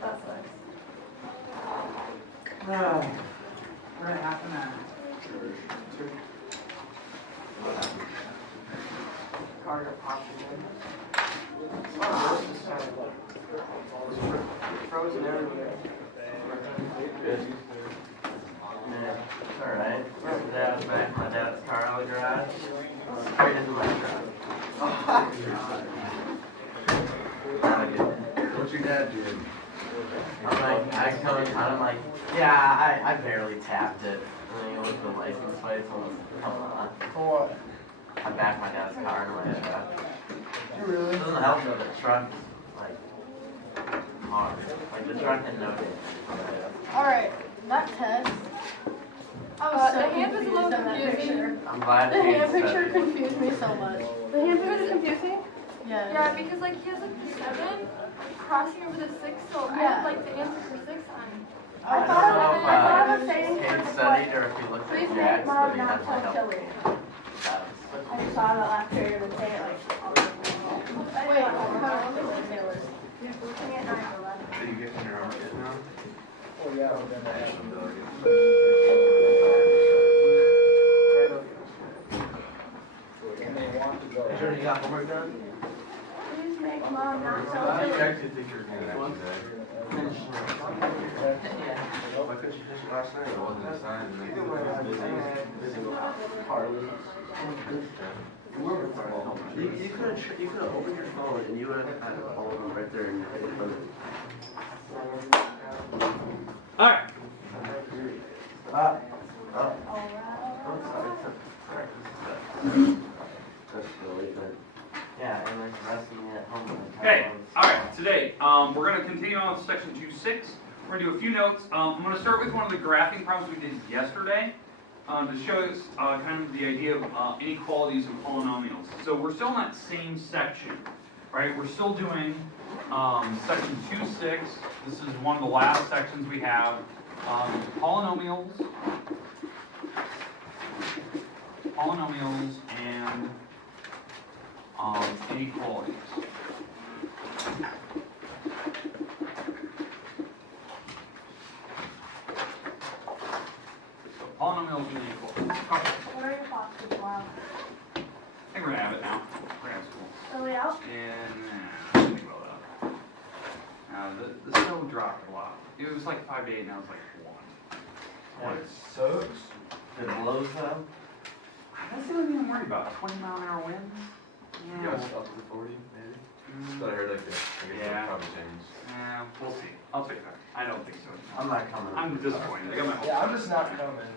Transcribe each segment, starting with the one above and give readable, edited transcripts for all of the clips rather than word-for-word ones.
That sucks. We're at half an hour. Carter popped again. Frozen everywhere. Good. Yeah, it's alright. Yesterday I was back in my dad's car out of the garage. Straight into my truck. Not a good. What's your dad do? I'm like, yeah, I barely tapped it. And then you look at the license plate, so come on. For what? I backed my dad's car into my truck. You really? It doesn't help though, the truck is like hard. Like the truck had no damage. Alright, that test. I was so The hand was a little confused on that confusing. picture. I'm glad The hand Kate picture said it. confused me so much. The hand picture is confusing? Yeah. Yeah, because like he has like the 7 crossing over the 6, so I Yeah. have like the answer for 6 on. I I thought don't know I thought it was if saying Kate for studied or if he looked at please Jack's, make but mom he not doesn't so help. silly. I just saw that last period and say it like. Wait, hold on, let me look at Taylor's. You're looking at 9 or 11. So you get in your own kid now? Oh yeah, we're gonna ask him. And they want to go. Sure you got homework done? Please make mom not so I silly. actually think you're going to today. Why couldn't you finish it last night? It wasn't assigned. And then busy. You could have opened your phone and you would have had all of them right there in your front of you. Alright. Oh, that's really good. Yeah, and like the rest of me at home. Okay, alright, today we're going to continue on with section 2.6. We're going to do a few notes. I'm going to start with one of the graphing problems we did yesterday to show us kind of the idea of inequalities and polynomials. So we're still in that same section, right? We're still doing section 2.6. This is one of the last sections we have. Polynomials and inequalities. So polynomials and inequalities. Okay. What are your thoughts as well? I think we're gonna have it now. We're gonna have school. Silly out? And think about that. The snow dropped a lot. It was like 5 to 8, now it's like 1. Yeah, it sucks. It blows though. That's the only thing I'm worried about. 20-mile-an-hour winds. Yeah, it's up to 40, maybe. But I heard like this. I guess Yeah. it'll probably change. Yeah, we'll see. I'll check that. I don't think so. I'm not coming. I'm disappointed. I got my hopes. Yeah, I'm just not coming.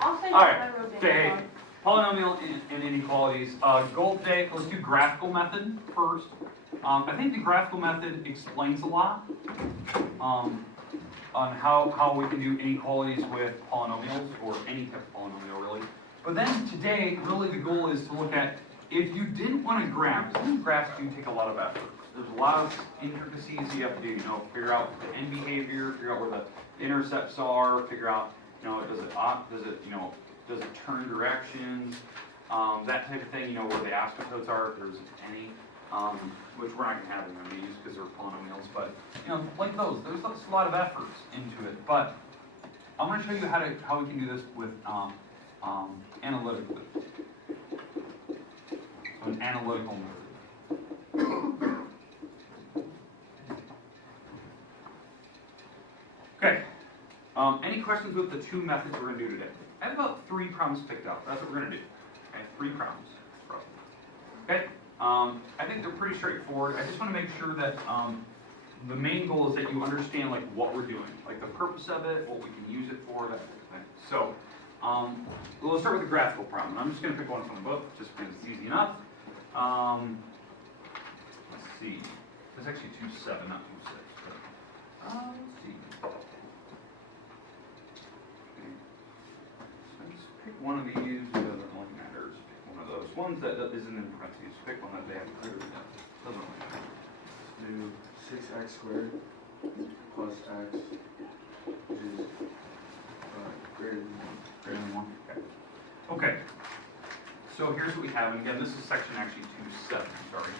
I'll say Alright, I wrote okay. down. Polynomial and inequalities. Goal today, let's do graphical method first. I think the graphical method explains a lot on how we can do inequalities with polynomials, or any type of polynomial really. But then today, really the goal is to look at, if you didn't want to graph, because these graphs do take a lot of effort. There's a lot of intricacies you have to do, figure out the end behavior, figure out where the intercepts are, figure out, does it turn directions, that type of thing, where the asymptotes are, if there's any, which we're not going to have in these because they're polynomials, but, like those, there's a lot of effort into it, but I'm going to show you how we can do this with analytically. So an analytical method. Okay. Any questions with the two methods we're going to do today? I have about 3 problems picked out. That's what we're going to do. Okay, 3 problems. Okay. I think they're pretty straightforward. I just want to make sure that the main goal is that you understand like what we're doing, like the purpose of it, what we can use it for, that type of thing. So, we'll start with the graphical problem. I'm just going to pick one from the book, just because it's easy enough. Let's see. There's actually 2.7, not 2.6. But, let's see. Okay. So just pick one of these. Doesn't matter. Just pick one of those ones that isn't in parentheses. Pick one that they have clearly done. Doesn't really matter. Do 6x squared plus x, which is greater than 1. Okay. So here's what we have, and again, this is section actually 2.7, sorry,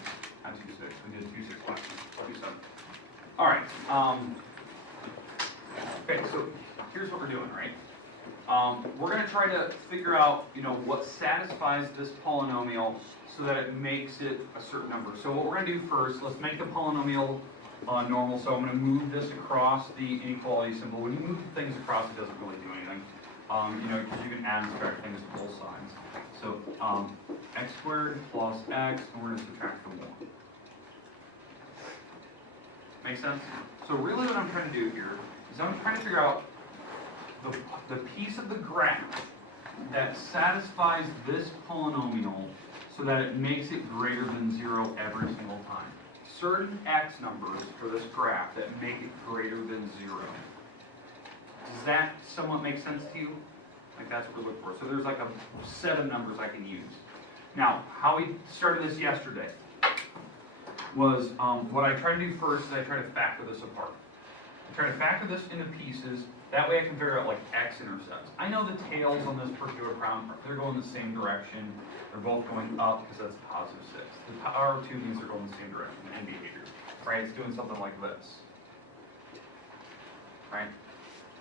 not 2.6. We did 2.6 last time, 2.7. All right. Okay, so here's what we're doing, right? We're going to try to figure out, what satisfies this polynomial so that it makes it a certain number. So what we're going to do first, let's make the polynomial normal. So I'm going to move this across the inequality symbol. When you move things across, it doesn't really do anything. Because you can add and subtract things to both sides. So x squared plus x, and we're going to subtract the 1. Make sense? So really what I'm trying to do here is I'm trying to figure out the piece of the graph that satisfies this polynomial so that it makes it greater than 0 every single time. Certain x numbers for this graph that make it greater than 0. Does that somewhat make sense to you? Like that's what we're looking for. So there's like a set of numbers I can use. Now, how we started this yesterday was what I try to do first is I try to factor this apart. I try to factor this into pieces. That way I can figure out like x-intercepts. I know the tails on this particular problem, they're going the same direction. They're both going up because that's positive 6. The power of 2 means they're going the same direction in behavior. Right? It's doing something like this. Right?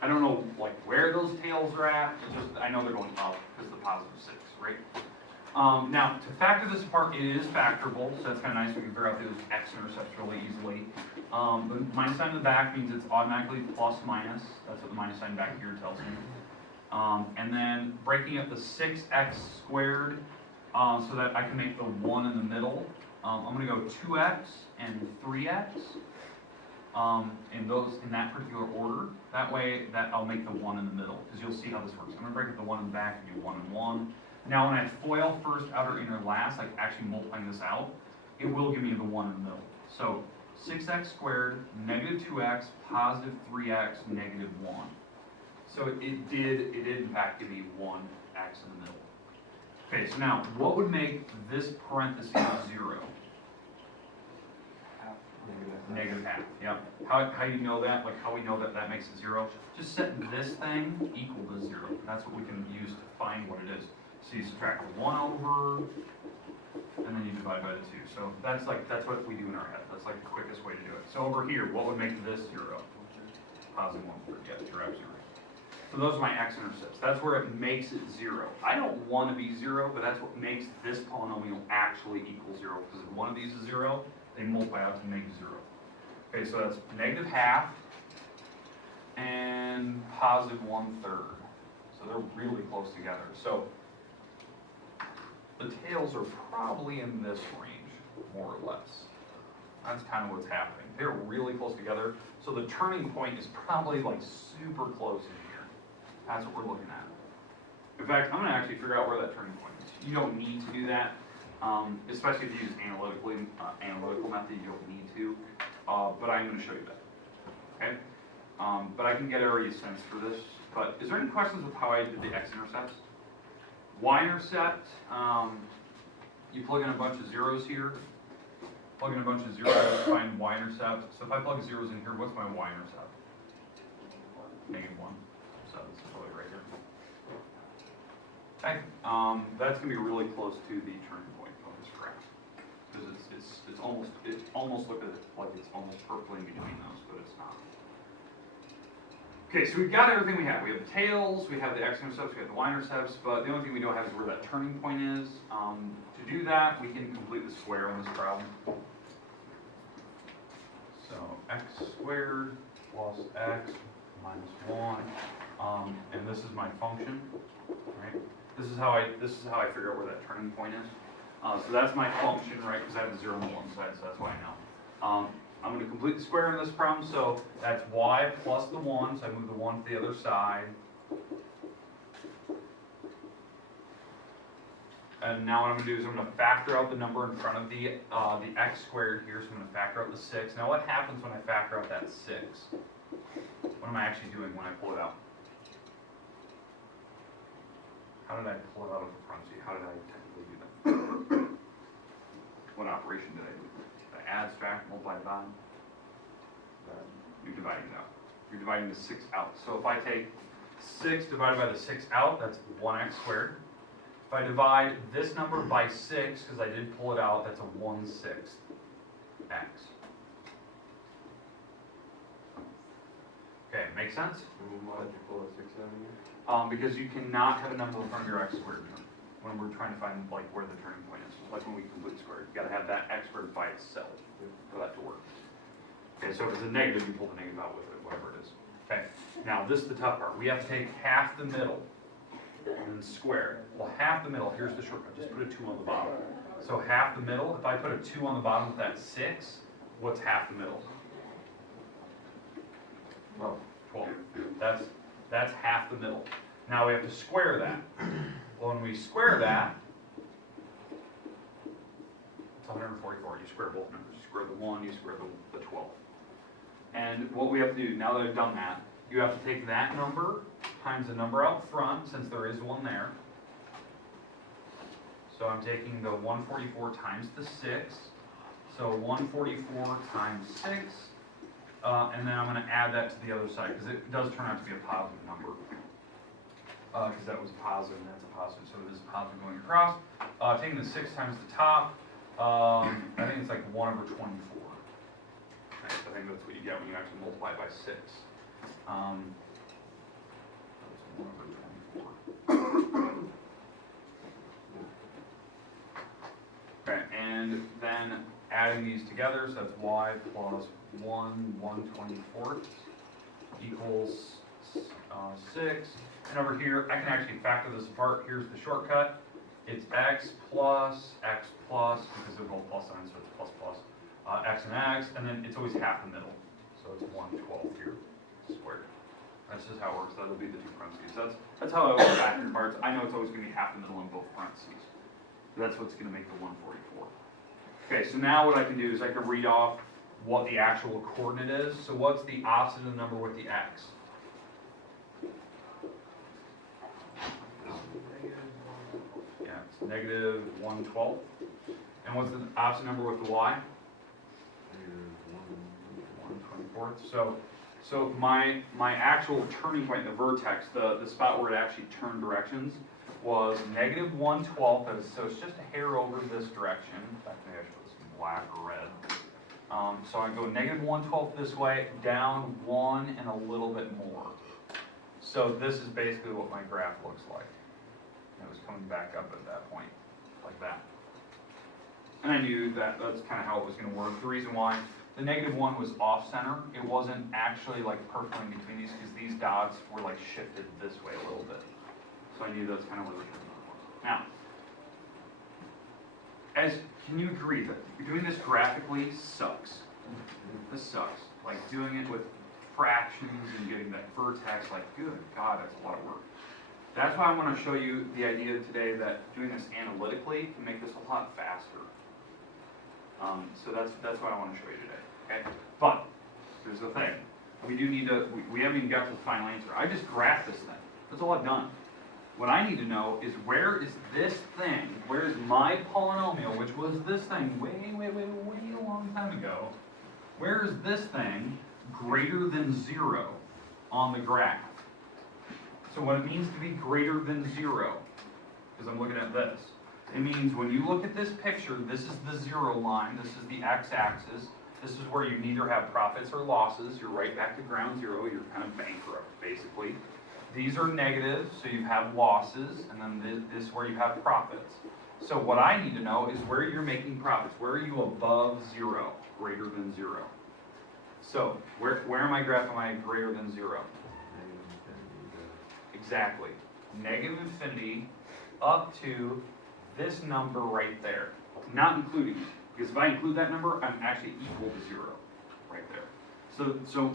I don't know like where those tails are at. It's just I know they're going up because of the positive 6, right? Now, to factor this apart, it is factorable, so that's kind of nice. We can figure out those x-intercepts really easily. The minus sign in the back means it's automatically plus minus. That's what the minus sign back here tells me. And then breaking up the 6x squared so that I can make the 1 in the middle. I'm going to go 2x and 3x in that particular order. That way, I'll make the 1 in the middle, because you'll see how this works. I'm going to break up the 1 in the back and do 1 and 1. Now, when I FOIL first, outer, inner, last, like actually multiplying this out, it will give me the 1 in the middle. So 6x squared, negative 2x, positive 3x, negative 1. So it did in fact give me 1x in the middle. Okay, so now, what would make this parenthesis 0? Negative half, yeah. How you know that? Like how we know that makes it 0? Just set this thing equal to 0. That's what we can use to find what it is. So you subtract the 1 over, and then you divide by the 2. So that's what we do in our head. That's like the quickest way to do it. So over here, what would make this 0? Positive 1/3, yeah, you're absolutely right. So those are my x-intercepts. That's where it makes it 0. I don't want to be 0, but that's what makes this polynomial actually equal 0. Because if one of these is 0, they multiply out to make 0. Okay, so that's negative half and positive 1/3. So they're really close together. So the tails are probably in this range, more or less. That's kind of what's happening. They're really close together. So the turning point is probably like super close in here. That's what we're looking at. In fact, I'm going to actually figure out where that turning point is. You don't need to do that, especially if you use analytical method. You don't need to, but I'm going to show you that. Okay, but I can get already a sense for this. But is there any questions with how I did the x-intercepts? Y-intercept, you plug in a bunch of zeros here. Plug in a bunch of zeros, find y-intercept. So if I plug zeros in here, what's my y-intercept? Negative 1. So this is probably right here. Okay, that's going to be really close to the turning point of this graph, because it almost looks like it's almost perfectly in between those, but it's not. Okay, so we've got everything we have. We have the tails, we have the x-intercepts, we have the y-intercepts, but the only thing we don't have is where that turning point is. To do that, we can complete the square on this problem. So x squared plus x minus 1, and this is my function, right? This is how I figure out where that turning point is. So that's my function, right? Because I have a 0 on the one side, so that's why I know. I'm going to complete the square in this problem, so that's y plus the 1, so I move the 1 to the other side. And now what I'm going to do is I'm going to factor out the number in front of the x squared here, so I'm going to factor out the 6. Now what happens when I factor out that 6? What am I actually doing when I pull it out? How did I pull it out of the front? See, how did I technically do that? What operation did I do? Did I add, subtract, multiply, divide? You're dividing it out. You're dividing the 6 out. So if I take 6 divided by the 6 out, that's 1x squared. If I divide this number by 6, because I did pull it out, that's a 1/6 x. Make sense? Logical 670. Because you cannot have a number in front of your x squared when we're trying to find like where the turning point is. Like when we complete squared, you gotta have that x squared by itself for that to work. Okay, so if it's a negative, you pull the negative out with it, whatever it is. Okay, now this is the tough part. We have to take half the middle and then square it. Well, half the middle, here's the shortcut, just put a 2 on the bottom. So half the middle, if I put a 2 on the bottom with that 6, what's half the middle? 12. That's half the middle. Now we have to square that. Well, when we square that, it's 144. You square both numbers. You square the 1, you square the 12. And what we have to do, now that I've done that, you have to take that number times the number out front, since there is one there. So I'm taking the 144 times the 6. So 144 times 6. And then I'm going to add that to the other side, because it does turn out to be a positive number. Because that was a positive, and that's a positive, so this is positive going across. Taking the 6 times the top, I think it's like 1 over 24. Okay, so I think that's what you get when you actually multiply by 6. That's 1 over 24. Okay, and then adding these together, so that's y plus 1/124 equals 6. And over here, I can actually factor this apart. Here's the shortcut. It's x plus, because they're both plus signs, so it's plus plus, x and x, and then it's always half the middle. So it's 1/12 here, squared. That's just how it works. That'll be the 2 parentheses. That's how I always factor parts. I know it's always going to be half the middle in both parentheses. That's what's going to make the 144. Okay, so now what I can do is I can read off what the actual coordinate is. So what's the opposite of the number with the x? Yeah, it's negative 1/12. And what's the opposite number with the y? 1/24. So my actual turning point, the vertex, the spot where it actually turned directions, was negative 1/12. So it's just a hair over this direction. In fact, maybe I should put some black or red. So I go negative 1/12 this way, down 1 and a little bit more. So this is basically what my graph looks like. It was coming back up at that point, like that. And I knew that that's kind of how it was going to work. The reason why the negative 1 was off center, it wasn't actually like perfectly in between these, because these dots were like shifted this way a little bit. So I knew that's kind of where the turning point was. Now, can you agree that doing this graphically sucks? This sucks. Like doing it with fractions and getting that vertex, like good God, that's a lot of work. That's why I want to show you the idea today that doing this analytically can make this a lot faster. So that's what I want to show you today. Okay, but here's the thing: we do need to. We haven't even got to the final answer. I just graphed this thing. That's all I've done. What I need to know is where is this thing? Where is my polynomial, which was this thing way a long time ago? Where is this thing greater than 0 on the graph? So what it means to be greater than 0, because I'm looking at this, it means when you look at this picture, this is the 0 line, this is the x-axis, this is where you neither have profits or losses, you're right back to ground zero, you're kind of bankrupt, basically. These are negatives, so you have losses, and then this is where you have profits. So what I need to know is where you're making profits. Where are you above 0, greater than 0? So where in my graph am I greater than 0? Exactly. Negative infinity up to this number right there. Not including it. Because if I include that number, I'm actually equal to 0 right there. So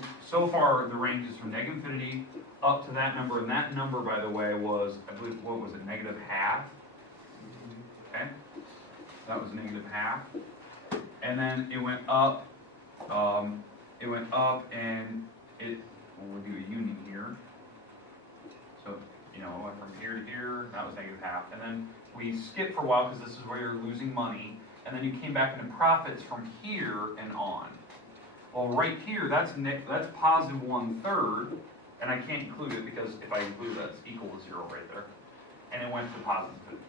far the range is from negative infinity up to that number, and that number, by the way, was, I believe, what was it, negative half? Okay? That was negative half. And then it went up, and we'll do a union here. So, you know, went from here to here, that was negative half. And then we skipped for a while because this is where you're losing money. And then you came back into profits from here and on. Well, right here, that's positive 1/3, and I can't include it because if I include that, it's equal to 0 right there. And it went to positive infinity.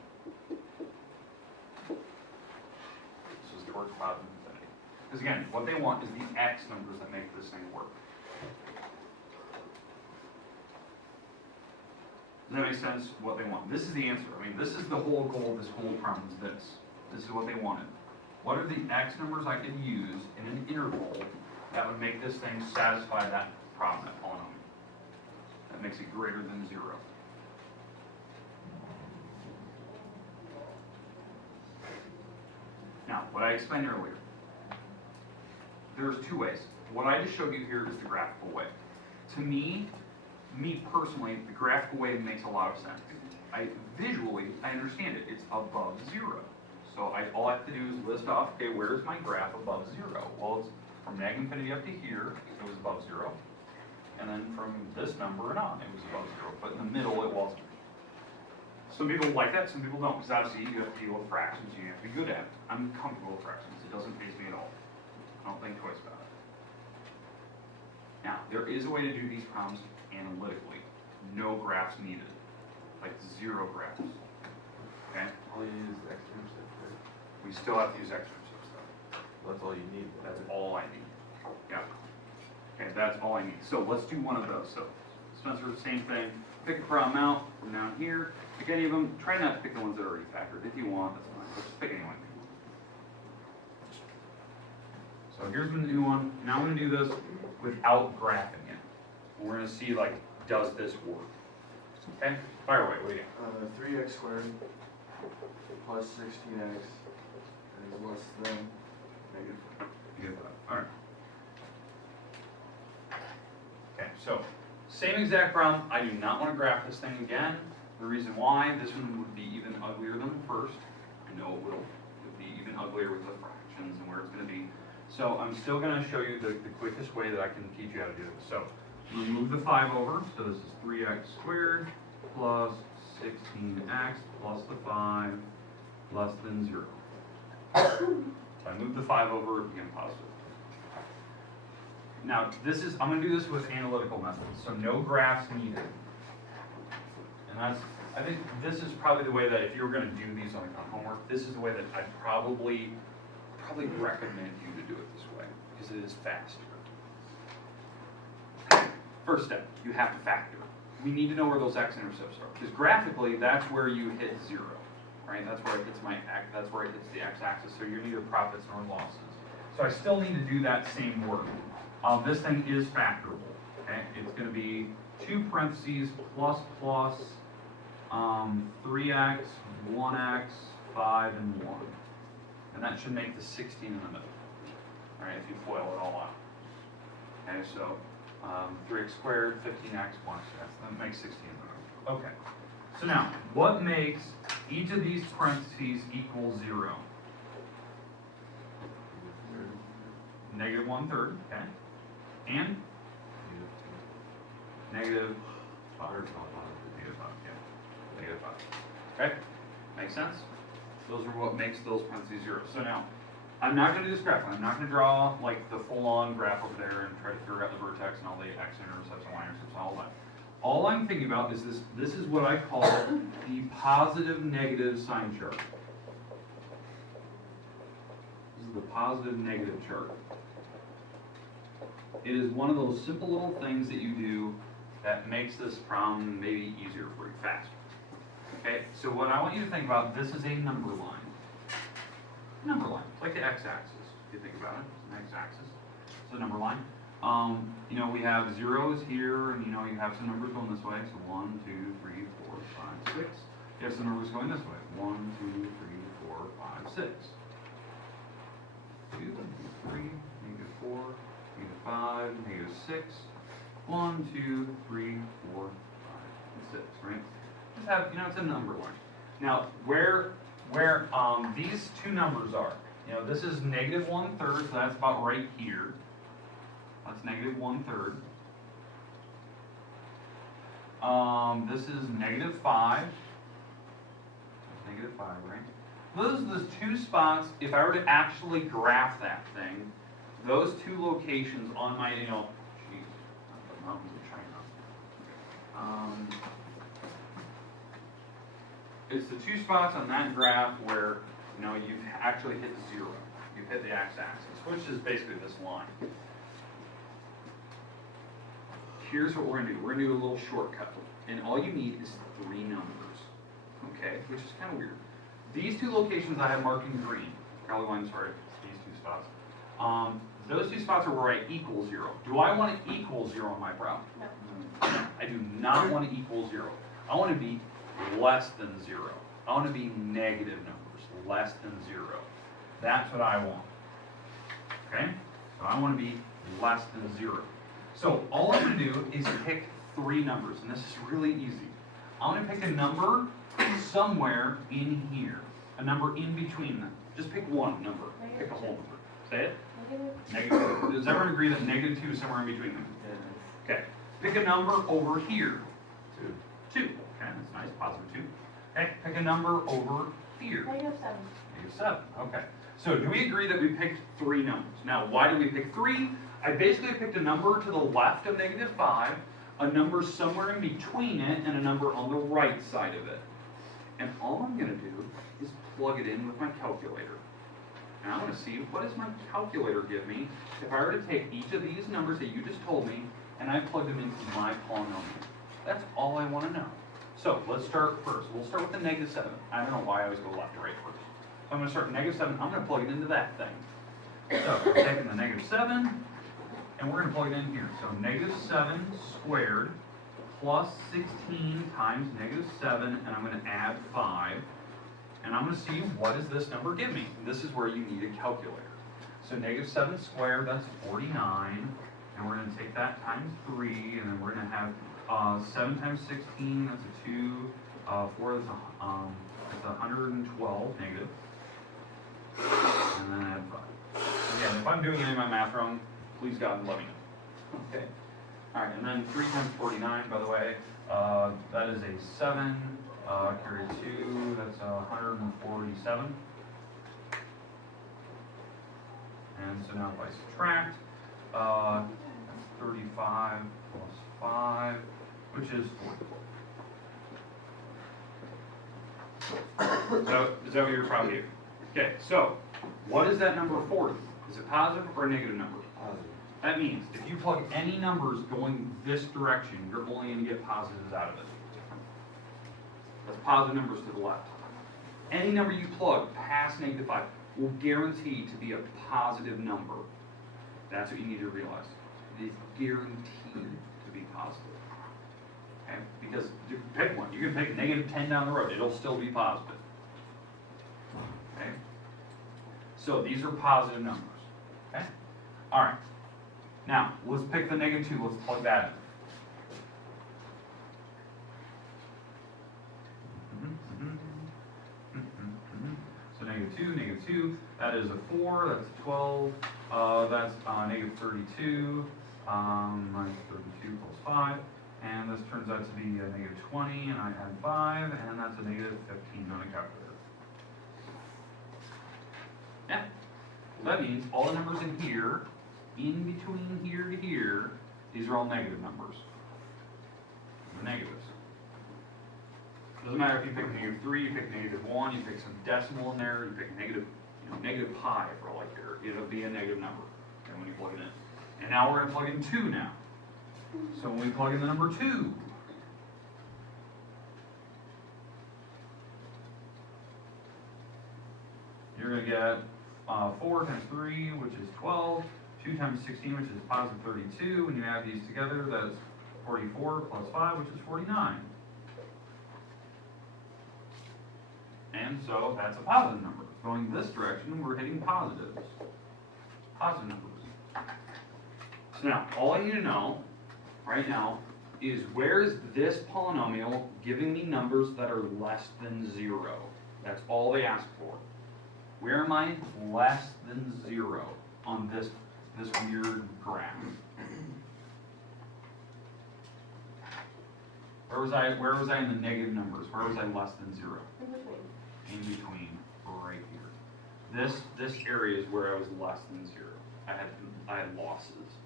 This is towards positive infinity. Because again, what they want is the x numbers that make this thing work. Does that make sense? What they want. This is the answer. I mean, this is the whole goal of this whole problem is this. This is what they wanted. What are the x numbers I could use in an interval that would make this thing satisfy that problem, that polynomial? That makes it greater than 0. Now, what I explained earlier, there's two ways. What I just showed you here is the graphical way. To me personally, the graphical way makes a lot of sense. Visually, I understand it. It's above 0. So all I have to do is list off, okay, where's my graph above 0? Well, it's from negative infinity up to here, it was above 0. And then from this number and on, it was above 0. But in the middle, it wasn't. Some people like that, some people don't, because obviously you have to deal with fractions, you have to be good at it. I'm comfortable with fractions, it doesn't faze me at all. I don't think twice about it. Now, there is a way to do these problems analytically. No graphs needed, like 0 graphs, okay? All you need is the x-intercept, right? We still have to use x-intercepts though. That's all you need. That's all I need, yeah. Okay, that's all I need. So let's do one of those. So Spencer, same thing. Pick a problem out from down here. Pick any of them. Try not to pick the ones that are already factored. If you want, that's fine. But just pick any one. So here's the new one. Now I'm going to do this without graphing it. We're going to see, like, does this work? Okay? Fire away. What do you got? 3x squared plus 16x is less than negative. You get that. All right. Okay, so same exact problem. I do not want to graph this thing again. The reason why, this one would be even uglier than the first. I know it will. It would be even uglier with the fractions and where it's going to be. So I'm still going to show you the quickest way that I can teach you how to do this. So remove the 5 over. So this is 3x squared plus 16x plus the 5 less than 0. So I move the 5 over, it became positive. Now, I'm going to do this with analytical methods, so no graphs needed. And I think this is probably the way that if you were going to do these on homework, this is the way that I'd probably recommend you to do it this way, because it is faster. First step, you have to factor. We need to know where those x-intercepts are, because graphically, that's where you hit 0, right? That's where it hits that's where it hits the x-axis, so you're neither profits nor losses. So I still need to do that same work. This thing is factorable, okay? It's going to be 2 parentheses plus plus 3x, 1x, 5, and 1. And that should make the 16 in the middle, all right, if you FOIL it all out. Okay, so 3x squared, 15x, 1x, that makes 16 in the middle. Okay, so now, what makes each of these parentheses equal 0? Negative 1/3, okay? And? Negative 5. Negative 5, yeah. Negative 5. Okay? Makes sense? Those are what makes those parentheses 0. So now, I'm not going to do this graph. I'm not going to draw like the full-on graph over there and try to figure out the vertex and all the x-intercepts and y-intercepts and all that. All I'm thinking about is this. This is what I call the positive-negative sign chart. This is the positive-negative chart. It is one of those simple little things that you do that makes this problem maybe easier for you, faster. Okay, so what I want you to think about, this is a number line. Number line, it's like the x-axis, if you think about it, it's an x-axis. It's a number line. You know, we have zeros here, and you know, you have some numbers going this way, so 1, 2, 3, 4, 5, 6. You have some numbers going this way, 1, 2, 3, 4, 5, 6. 2, 3, negative 4, negative 5, negative 6, 1, 2, 3, 4, 5, and 6, right? Just have, you know, it's a number line. Now, where these two numbers are, you know, this is negative 1/3, so that's about right here. That's negative 1/3. This is negative 5. That's negative 5, right? Those are the two spots, if I were to actually graph that thing, those two locations on my, you know, geez, the mountains of China. It's the two spots on that graph where, you know, you've actually hit 0. You've hit the x-axis, which is basically this line. here's what we're gonna do. We're gonna do a little shortcut. And all you need is 3 numbers, okay? Which is kind of weird. These 2 locations I have marked in green. Probably why I'm sorry, these 2 spots. Those 2 spots are where I equal 0. Do I want to equal 0 on my problem? No. I do not want to equal 0. I want to be less than 0. I want to be negative numbers, less than 0. That's what I want. Okay? So I want to be less than 0. So all I'm going to do is pick 3 numbers, and this is really easy. I'm going to pick a number somewhere in here, a number in between them. Just pick one number. Pick a whole number. Say it. Negative. Does everyone agree that -2 is somewhere in between them? Okay. Pick a number over here. 2. Okay, that's nice. Positive 2. Okay. Pick a number over here. -7. -7. Okay. So do we agree that we picked 3 numbers? Now, why did we pick 3? I basically picked a number to the left of -5, a number somewhere in between it, and a number on the right side of it. And all I'm going to do is plug it in with my calculator. And I want to see, what does my calculator give me if I were to take each of these numbers that you just told me and I plug them into my polynomial. That's all I want to know. So let's start first. We'll start with the -7. I don't know why I always go left to right first. So I'm going to start with -7. I'm going to plug it into that thing. So we're taking the -7 and we're going to plug it in here. So -7 squared plus 16 times -7, and I'm going to add 5. And I'm going to see, what does this number give me? This is where you need a calculator. So -7 squared, that's 49. And we're going to take that times 3, and then we're going to have 7 times 16, that's a 2. 4, that's 112 negative. And then add 5. Again, if I'm doing any of my math wrong, please God, let me know. Okay. All right, and then 3 times 49, by the way, that is a 7. Carry 2, that's 147. And so now if I subtract, 35 plus 5, which is 44. So, is that what you're probably here? Okay, so, what is that number 40? Is it positive or a negative number? Positive. That means, if you plug any numbers going this direction, you're only going to get positives out of it. That's positive numbers to the left. Any number you plug past -5 will guarantee to be a positive number. That's what you need to realize. It is guaranteed to be positive. Okay? Because you can pick one. You can pick -10 down the road. It'll still be positive. Okay? So these are positive numbers. Okay? All right. Now, let's pick the -2. Let's plug that in. So -2, that is a 4, that's a 12, that's -32, minus 32 plus 5, and this turns out to be a -20, and I add 5, and that's a -15 on a calculator. Yeah, so that means all the numbers in here, in between here to here, these are all negative numbers. The negatives. Doesn't matter if you pick -3, you pick -1, you pick some decimal in there, you pick negative pi for all I care. It'll be a negative number when you plug it in. And now we're going to plug in 2 now. So when we plug in the number 2, you're going to get 4 times 3, which is 12, 2 times 16, which is positive 32. When you add these together, that's 44 plus 5, which is 49. And so that's a positive number. Going this direction, we're hitting positives. Positive numbers. So now, all I need to know right now is, where is this polynomial giving me numbers that are less than 0? That's all they ask for. Where am I less than 0 on this weird graph? Where was I in the negative numbers? Where was I less than 0? In between, right here. This area is where I was less than 0. I had losses.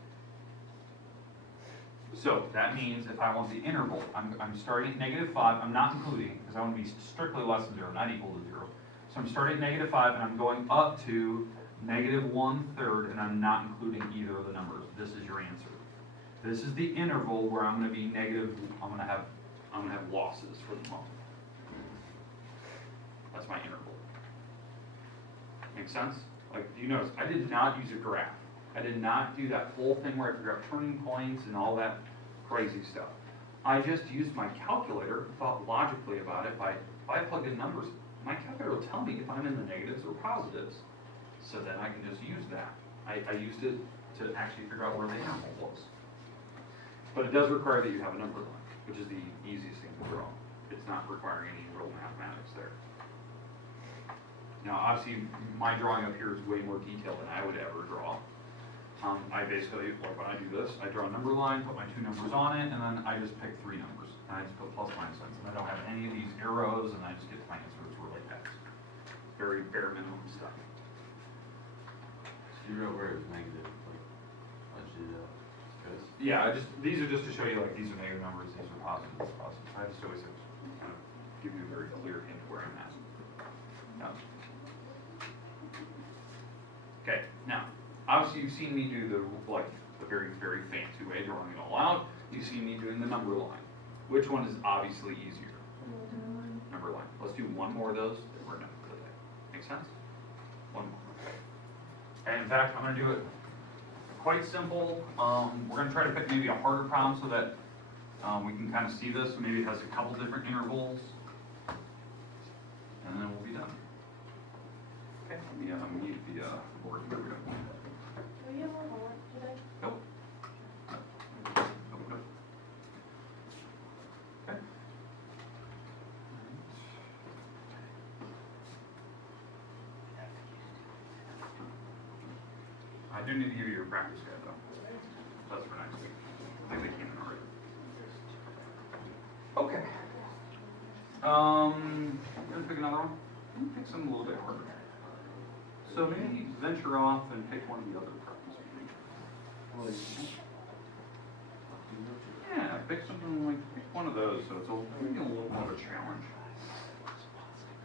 So that means if I want the interval, I'm starting at -5. I'm not including, because I want to be strictly less than 0, not equal to 0. So I'm starting at -5, and I'm going up to -1/3, and I'm not including either of the numbers. This is your answer. This is the interval where I'm gonna be negative, I'm gonna have losses for the month. That's my interval. Make sense? Like, you notice, I did not use a graph. I did not do that whole thing where I figure out turning points and all that crazy stuff. I just used my calculator, thought logically about it. If I plug in numbers, my calculator will tell me if I'm in the negatives or positives. So then I can just use that. I used it to actually figure out where the interval was. But it does require that you have a number line, which is the easiest thing to draw. It's not requiring any real mathematics there. Now, obviously, my drawing up here is way more detailed than I would ever draw. I basically, like when I do this, I draw a number line, put my two numbers on it, and then I just pick three numbers. And I just put plus, minus, signs, and I don't have any of these arrows, and I just get my answer. It's really fast. Very bare minimum stuff. So you wrote where it was negative, like, budget, because. Yeah, these are just to show you, like, these are negative numbers, these are positive, these are positive. I just always kind of give you a very clear hint where I'm at. Yeah. Okay, now, obviously you've seen me do the very, very fancy way, drawing it all out. You've seen me doing the number line. Which one is obviously easier? Number line. Let's do one more of those, then we're done for the day. Make sense? One more. And in fact, I'm gonna do it quite simple. We're gonna try to pick maybe a harder problem so that we can kind of see this. Maybe it has a couple different intervals. And then we'll be done. Okay, let me mute the board. Here we go. Do you have more homework today? Nope. Nope. Okay. I do need to give you your practice guide though. That's for next week. I think they came in already. Okay. Gonna pick another one. Pick something a little bit harder. So maybe venture off and pick one of the other problems. Yeah, pick something like, pick one of those, so it's maybe a little more of a challenge.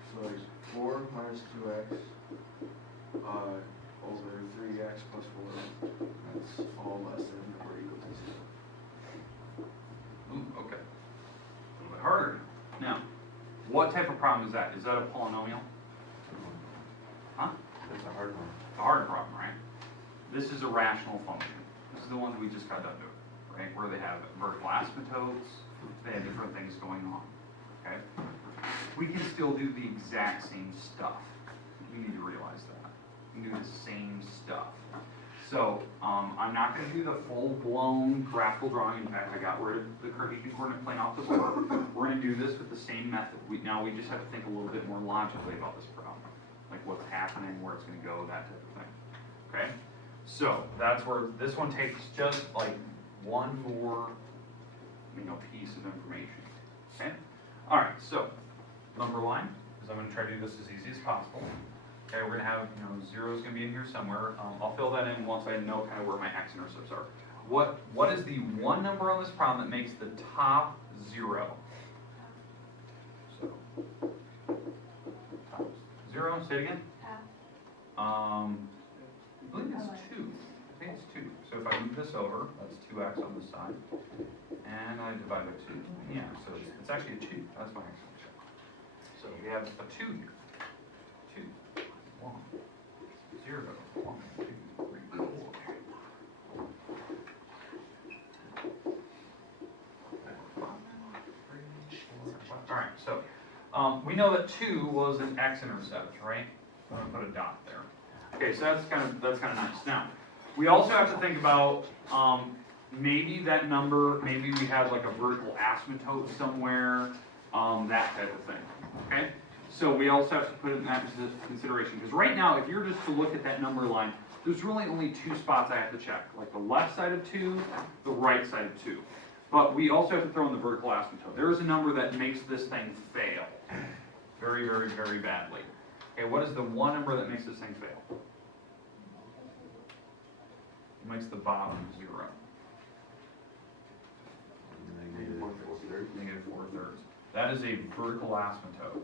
So it's 4 minus 2x, over 3x plus 4, that's all less than or equal to 0. Ooh, okay. A little bit harder. Now, what type of problem is that? Is that a polynomial? Huh? That's a hard one. It's a hard problem, right? This is a rational function. This is the ones we just got done doing, right? Where they have vertical asymptotes, they have different things going on, okay? We can still do the exact same stuff. You need to realize that. We can do the same stuff. So, I'm not gonna do the full-blown graphical drawing. In fact, I got rid of the Cartesian coordinate plane off the board. We're gonna do this with the same method. Now we just have to think a little bit more logically about this problem. Like what's happening, where it's gonna go, that type of thing, okay? So, that's where this one takes just like one more, piece of information, okay? All right, so, number line, because I'm gonna try to do this as easy as possible. Okay, we're gonna have, 0 is gonna be in here somewhere. I'll fill that in once I know kind of where my x-intercepts are. What is the one number on this problem that makes the top 0? So, top 0, say it again. I believe it's 2. I think it's 2. So if I move this over, that's 2x on this side, and I divide by 2. Yeah, so it's actually a 2. That's my x-intercept. So we have a 2 here. 2. 1, 0, 1, 2, 3, 4. All right, so we know that 2 was an x-intercept, right? I'm gonna put a dot there. Okay, so that's kind of nice. Now, we also have to think about maybe that number, maybe we have like a vertical asymptote somewhere, that type of thing. Okay. So we also have to put in that into consideration, because right now, if you're just to look at that number line, there's really only 2 spots I have to check, like the left side of 2, the right side of 2. But we also have to throw in the vertical asymptote. There is a number that makes this thing fail very, very, very badly. Okay, what is the one number that makes this thing fail? It makes the bottom 0. Negative 4/3. Negative 4/3. That is a vertical asymptote.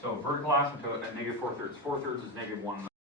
So vertical asymptote at negative 4/3. 4/3 is negative 1.